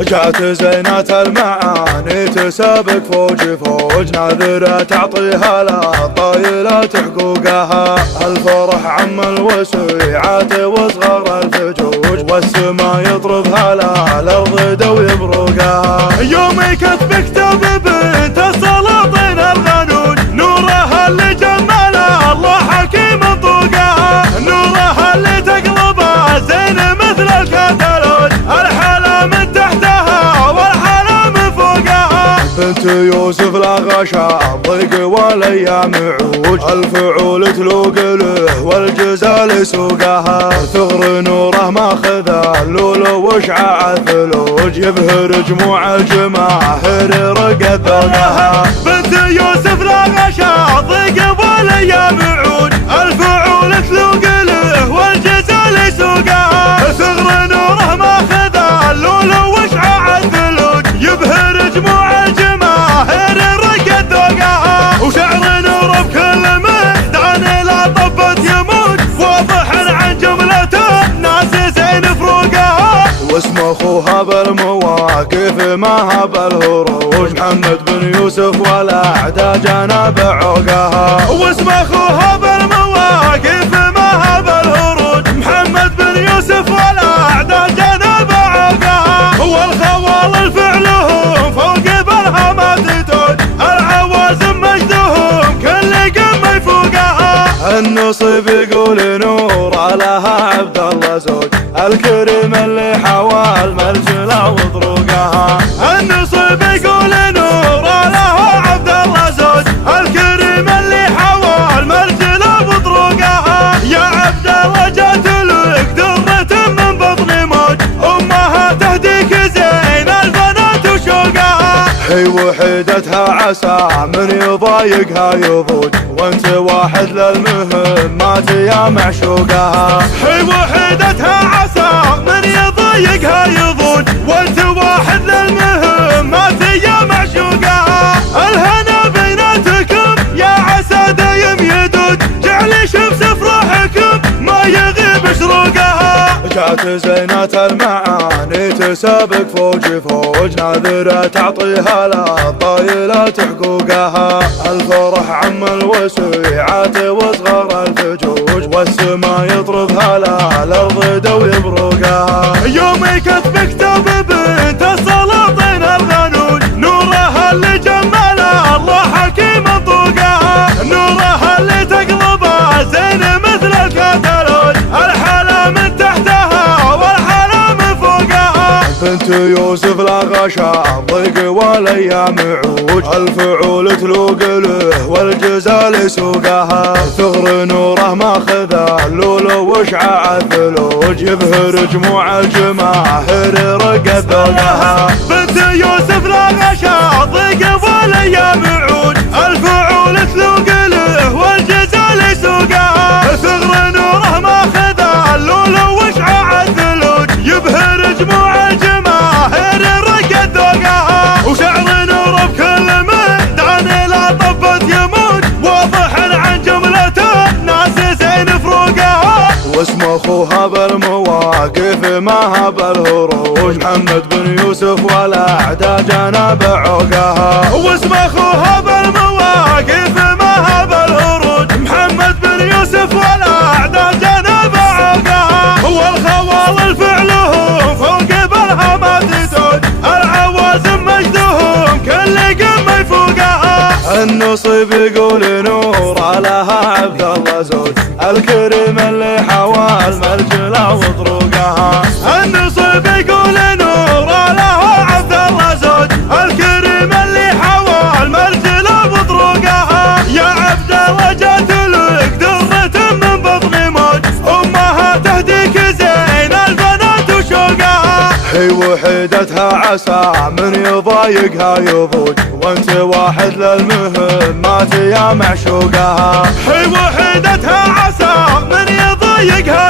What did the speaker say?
جات زينة المعاني تسابق فوج فوج، ناذرة تعطيها للطايلات حقوقها. الفرح عم الوسيعات وصغر الفجوج، والسما يطربها للأرض دوي بروقها. يوم كتب كتاب بنت السلاطين الغنوج، نورها اللي جملها الله حكيم طوقها. نورها اللي تقلبها زين مثل الكتالوج، الحلا من تحتها والحلا من فوقها. بنت يوسف لا غشا ضيق والايام عوج، الفعول تلوق له والجزال سوقها. ثغر نوره ماخذ اللول وشعاع الثلوج، يبهر جموع الجماهير رقد ذوقها. بنت يوسف لا غشا ضيق والايام عوج، الفعول تلوق له والجزال سوقها. ثغر نوره ماخذ اللول وشعاع الثلوج، يبهر جموع الجماهير رقد ذوقها. وشعر نور بكل ميدان لا طبت يموت، واضح عن جملته ناس زين فروقها. واسم اخوها بالمواقف ما بالهروج، محمد بن يوسف والاعداء جانا بعوقها. واسم اخوها بالمواقف ما بالهروج، محمد بن يوسف والاعداء جانا بعوقها. والخوال فعلهم فوق بالهامات توج، العوازم مجدهم كل قمه يفوقها. النصيب يقول نور لها عبد الله زوج، الكريم اللي حوى المرجله وطروقها. النصيب يقول نور لها عبد الله زوج، الكريم اللي حوى المرجله وطروقها. يا عبد الله جات لك درة من بطن موج، امها تهديك زين البنات وشوقها. هي وحدتها عسى من يضايقها يضوج، وانت واحد للمهمات يا معشوقها. هي وحدتها عسى من يضايقها يضوج، وانت واحد للمهمات يا معشوقها. الهنا بيناتكم يا عسى دايم يدود، جعل شمس افراحكم ما يغيب شروقها. جات زينة المعاني تسابق فوج فوج، ناذرة تعطيها للطايلات حقوقها. الفرح عم الوسيعات وصغر الفجوج، والسما يطربها للأرض دوي بروقها. يوم كتب كتاب بنت السلاطين الغنوج، نورها اللي جملها الله حكيم طوقها. نورها اللي تقلبها زين مثل الكتالوج، الحلا من تحتها والحلا من فوقها. بنت يوسف لا غشا ضيق والايام عوج، الفعول تلوق له والجزال سوقها. ثغر نوره ماخذ اللول وشعاع الثلوج، يبهر جموع الجماهير رقد ذوقها. بنت يوسف لا غشا ضيق والايام عوج، الفعول تلوق له والجزال سوقها. ثغر نوره ماخذ اللول وشعاع الثلوج، يبهر جموع الجماهير رقد ذوقها. وشعر نور بكل ميدان لا طبت يموت، واضح عن جملته ناس زين فروقها. واسم اخوها بالمواقف ما بالهروج، محمد بن يوسف والاعداء جانا بعوقها. واسم اخوها بالمواقف ما بالهروج، محمد بن يوسف والاعداء جانا بعوقها. والخوال فعلهم فوق بالهامات توج، العوازم مجدهم كل قمه يفوقها. النصيب يقول نور لها عبد الله زوج، الكريم اللي حوى المرجله وطروقها. النصيب يقول نور لها عبد الله زوج، الكريم اللي حوى المرجله وطروقها. يا عبد الله جات لك درة من بطن موج، امها تهديك زين البنات وشوقها. هي وحدتها عسى من يضايقها يضوج، وانت واحد للمهمات يا معشوقها. هي وحدتها عسى من يضايقها